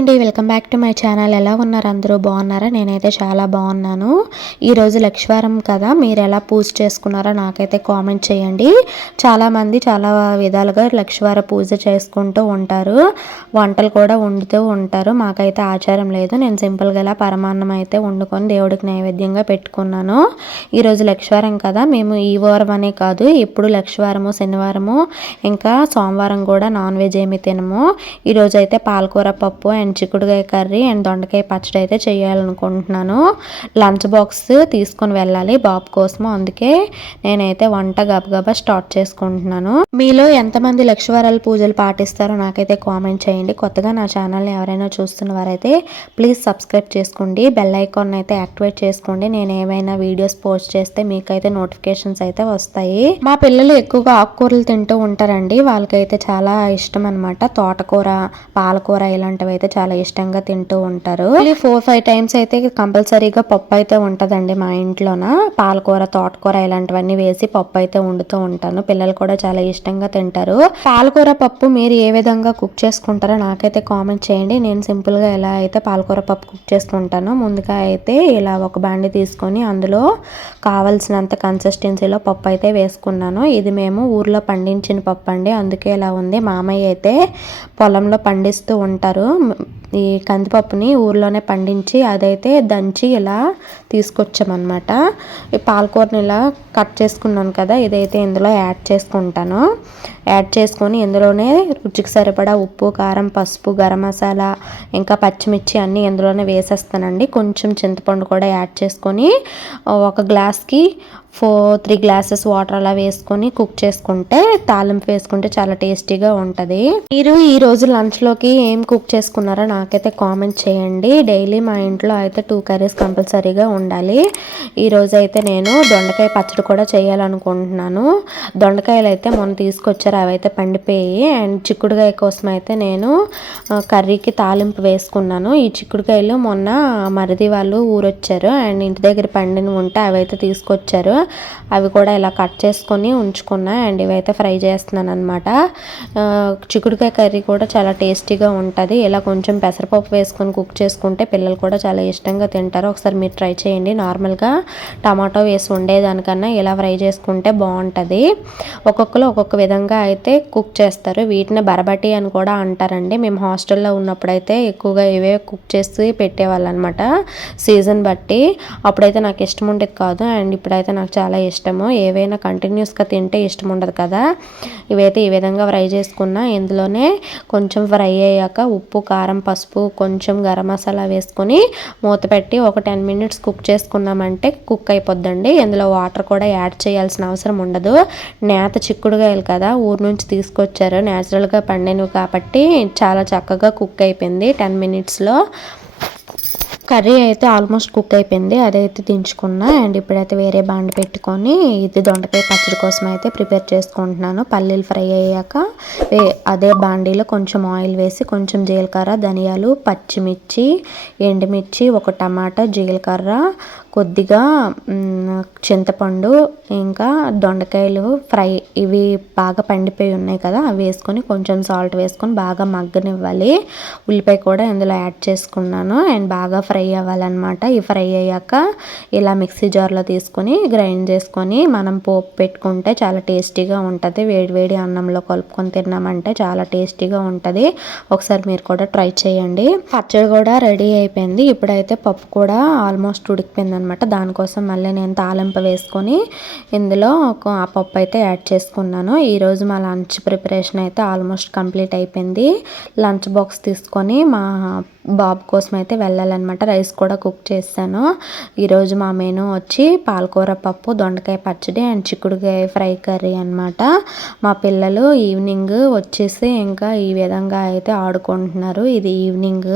అండి, welcome back to my channel. ఎలా ఉన్నారు అందరూ? బాగున్నారా? నేనైతే చాలా బాగున్నాను. ఈరోజు లక్షవారం కదా, మీరు ఎలా పూజ చేసుకున్నారో నాకైతే కామెంట్ చేయండి. చాలామంది చాలా విధాలుగా లక్షవార పూజ చేసుకుంటూ ఉంటారు, వంటలు కూడా వండుతూ ఉంటారు. మాకైతే ఆచారం లేదు. నేను సింపుల్గా ఇలా పరమాన్నం అయితే వండుకొని దేవుడికి నైవేద్యంగా పెట్టుకున్నాను. ఈరోజు లక్షవారం కదా, మేము ఈ వారం అనే కాదు, ఎప్పుడు లక్షవారము, శనివారము, ఇంకా సోమవారం కూడా నాన్ వెజ్ ఏమి తినము. ఈరోజు అయితే పాలకూర పప్పు అండ్ చిక్కుడుకాయ కర్రీ అండ్ దొండకాయ పచ్చడి అయితే చేయాలనుకుంటున్నాను. లంచ్ బాక్స్ తీసుకొని వెళ్ళాలి బాబు కోసము, అందుకే నేనైతే వంట గబగబా స్టార్ట్ చేసుకుంటున్నాను. మీలో ఎంతమంది లక్షవారాల పూజలు పాటిస్తారో నాకైతే కామెంట్ చేయండి. కొత్తగా నా ఛానల్ని ఎవరైనా చూస్తున్న వారైతే ప్లీజ్ సబ్స్క్రైబ్ చేసుకోండి, బెల్ ఐకాన్ అయితే యాక్టివేట్ చేసుకోండి. నేను ఏమైనా వీడియోస్ పోస్ట్ చేస్తే మీకైతే నోటిఫికేషన్స్ అయితే వస్తాయి. మా పిల్లలు ఎక్కువగా ఆకుకూరలు తింటూ ఉంటారండి, వాళ్ళకైతే చాలా ఇష్టం అనమాట. తోటకూర, పాలకూర ఇలాంటివి అయితే చాలా ఇష్టంగా తింటూ ఉంటారు. 4-5 టైమ్స్ అయితే కంపల్సరీగా పప్పు అయితే ఉంటుందండి మా ఇంట్లోన. పాలకూర, తోటకూర ఇలాంటివన్నీ వేసి పప్పు అయితే వండుతూ ఉంటాను. పిల్లలు కూడా చాలా ఇష్టంగా తింటారు. పాలకూర పప్పు మీరు ఏ విధంగా కుక్ చేసుకుంటారో నాకైతే కామెంట్ చేయండి. నేను సింపుల్గా ఎలా అయితే పాలకూర పప్పు కుక్ చేసుకుంటాను. ముందుగా అయితే ఇలా ఒక బాండి తీసుకొని అందులో కావాల్సినంత కన్సిస్టెన్సీలో పప్పు అయితే వేసుకున్నాను. ఇది మేము ఊర్లో పండించిన పప్పు అండి, అందుకే ఇలా ఉంది. మామయ్య అయితే పొలంలో పండిస్తూ ఉంటారు. ఈ కందిపప్పుని ఊర్లోనే పండించి అదైతే దంచి ఇలా తీసుకొచ్చామన్నమాట. ఈ పాలకూరని ఇలా కట్ చేసుకున్నాను కదా, ఇదైతే ఇందులో యాడ్ చేసుకుంటాను. యాడ్ చేసుకొని ఇందులోనే రుచికి సరిపడా ఉప్పు, కారం, పసుపు, గరం మసాలా, ఇంకా పచ్చిమిర్చి అన్నీ ఇందులోనే వేసేస్తానండి. కొంచెం చింతపండు కూడా యాడ్ చేసుకొని ఒక గ్లాస్కి 3 గ్లాసెస్ వాటర్ అలా వేసుకొని కుక్ చేసుకుంటే, తాలింపు వేసుకుంటే చాలా టేస్టీగా ఉంటుంది. మీరు ఈరోజు లంచ్లోకి ఏం కుక్ చేసుకున్నారో నాకైతే కామెంట్ చేయండి. డైలీ మా ఇంట్లో అయితే 2 కర్రీస్ కంపల్సరీగా ఉండాలి. ఈరోజు అయితే నేను దొండకాయ పచ్చడి కూడా చేయాలనుకుంటున్నాను. దొండకాయలు అయితే మొన్న తీసుకొచ్చారు, అవి అయితే పండిపోయి. అండ్ చిక్కుడుకాయ కోసం అయితే నేను కర్రీకి తాలింపు వేసుకున్నాను. ఈ చిక్కుడుకాయలు మొన్న మరిది వాళ్ళు ఊరొచ్చారు అండ్ ఇంటి దగ్గర పండిన ఉంటే అవి అయితే తీసుకొచ్చారు. అవి కూడా ఇలా కట్ చేసుకొని ఉంచుకున్నా అండ్ ఇవైతే ఫ్రై చేస్తున్నాను అనమాట. చిక్కుడుకాయ కర్రీ కూడా చాలా టేస్టీగా ఉంటుంది. ఇలా కొంచెం పెసరపప్పు వేసుకొని కుక్ చేసుకుంటే పిల్లలు కూడా చాలా ఇష్టంగా తింటారు. ఒకసారి మీరు ట్రై చేయండి. నార్మల్గా టమాటో వేసి ఉండేదానికన్నా ఇలా ఫ్రై చేసుకుంటే బాగుంటుంది. ఒక్కొక్కరు ఒక్కొక్క విధంగా అయితే కుక్ చేస్తారు. వీటిని బరబటి అని కూడా అంటారండి. మేము హాస్టల్లో ఉన్నప్పుడు అయితే ఎక్కువగా ఇవే కుక్ చేసి పెట్టేవాళ్ళు అనమాట, సీజన్ బట్టి. అప్పుడైతే నాకు ఇష్టం ఉండేది కాదు అండ్ ఇప్పుడైతే నాకు చాలా ఇష్టము. ఏవైనా కంటిన్యూస్గా తింటే ఇష్టం ఉండదు కదా. ఇవైతే ఈ విధంగా ఫ్రై చేసుకున్నా. ఇందులోనే కొంచెం ఫ్రై అయ్యాక ఉప్పు, కారం, పసుపు, కొంచెం గరం మసాలా వేసుకొని మూత పెట్టి ఒక 10 మినిట్స్ కుక్ చేసుకున్నామంటే కుక్ అయిపోద్దండి. ఇందులో వాటర్ కూడా యాడ్ చేయాల్సిన అవసరం ఉండదు. నేత చిక్కుడుకాయలు కదా, ఊరు నుంచి తీసుకొచ్చారు, న్యాచురల్గా పండినవి కాబట్టి చాలా చక్కగా కుక్ అయిపోయింది 10 మినిట్స్లో. కర్రీ అయితే ఆల్మోస్ట్ కుక్ అయిపోయింది, అదైతే దించుకున్నా. అండ్ ఇప్పుడైతే వేరే బాండి పెట్టుకొని ఇది దొండకాయ పచ్చడి కోసం అయితే ప్రిపేర్ చేసుకుంటున్నాను. పల్లీలు ఫ్రై అయ్యాక అదే బాండీలో కొంచెం ఆయిల్ వేసి కొంచెం జీలకర్ర, ధనియాలు, పచ్చిమిర్చి, ఎండుమిర్చి, ఒక టమాటా, జీలకర్ర, కొద్దిగా చింతపండు, ఇంకా దొండకాయలు ఫ్రై ఇవి బాగా పండిపోయి ఉన్నాయి కదా, అవి వేసుకొని కొంచెం సాల్ట్ వేసుకొని బాగా మగ్గనివ్వాలి. ఉల్లిపాయ కూడా ఇందులో యాడ్ చేసుకున్నాను అండ్ బాగా ఫ్రై అవ్వాలన్నమాట. ఈ ఫ్రై అయ్యాక ఇలా మిక్సీ జార్లో తీసుకొని గ్రైండ్ చేసుకొని మనం పోపు పెట్టుకుంటే చాలా టేస్టీగా ఉంటుంది. వేడి వేడి అన్నంలో కలుపుకొని తిన్నామంటే చాలా టేస్టీగా ఉంటుంది. ఒకసారి మీరు కూడా ట్రై చేయండి. పచ్చడి కూడా రెడీ అయిపోయింది. ఇప్పుడైతే పప్పు కూడా ఆల్మోస్ట్ ఉడికిపోయింది అనమాట. దానికోసం మళ్ళీ నేను తాలింపు వేసుకొని ఇందులో ఆ పప్పు అయితే యాడ్ చేసుకున్నాను. ఈరోజు మా లంచ్ ప్రిపరేషన్ అయితే ఆల్మోస్ట్ కంప్లీట్ అయిపోయింది. లంచ్ బాక్స్ తీసుకొని మా బాబు కోసం అయితే వెళ్ళాలన్నమాట. రైస్ కూడా కుక్ చేశాను. ఈరోజు మా మెనూ వచ్చి పాలకూర పప్పు, దొండకాయ పచ్చడి అండ్ చిక్కుడుకాయ ఫ్రై కర్రీ అనమాట. మా పిల్లలు ఈవినింగ్ వచ్చేసి ఇంకా ఈ విధంగా అయితే ఆడుకుంటున్నారు. ఇది ఈవినింగ్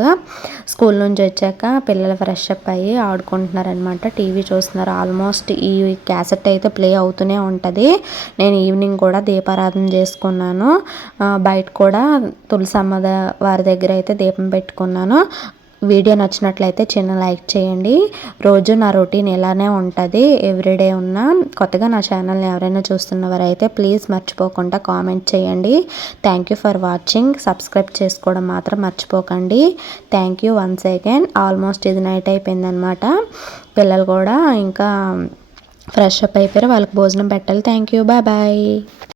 స్కూల్ నుంచి వచ్చాక పిల్లలు ఫ్రెష్ అప్ అయ్యి ఆడుకుంటున్నారు అనమాట, టీవీ చూస్తున్నారు. ఆల్మోస్ట్ ఈ క్యాసెట్ అయితే ప్లే అవుతూనే ఉంటుంది. నేను ఈవినింగ్ కూడా దీపారాధన చేసుకున్నాను. బయట కూడా తులసమ్మ వారి దగ్గర అయితే దీపం పెట్టుకున్నాను. వీడియో నచ్చినట్లయితే చిన్న లైక్ చేయండి. రోజు నా రొటీన్ ఇలానే ఉంటుంది. ఎవ్రీడే ఉన్న కొత్తగా నా ఛానల్ని ఎవరైనా చూస్తున్నవారైతే ప్లీజ్ మర్చిపోకుండా కామెంట్ చేయండి. Thank you for watching. Subscribe చేసుకోవడం మాత్రం మర్చిపోకండి. Thank you once again. Almost ఇది నైట్ అయిపోయిందనమాట. పిల్లలు కూడా ఇంకా ఫ్రెష్ అప్ అయిపోయారు. వాళ్ళకి భోజనం పెట్టాలి. Thank you. Bye bye.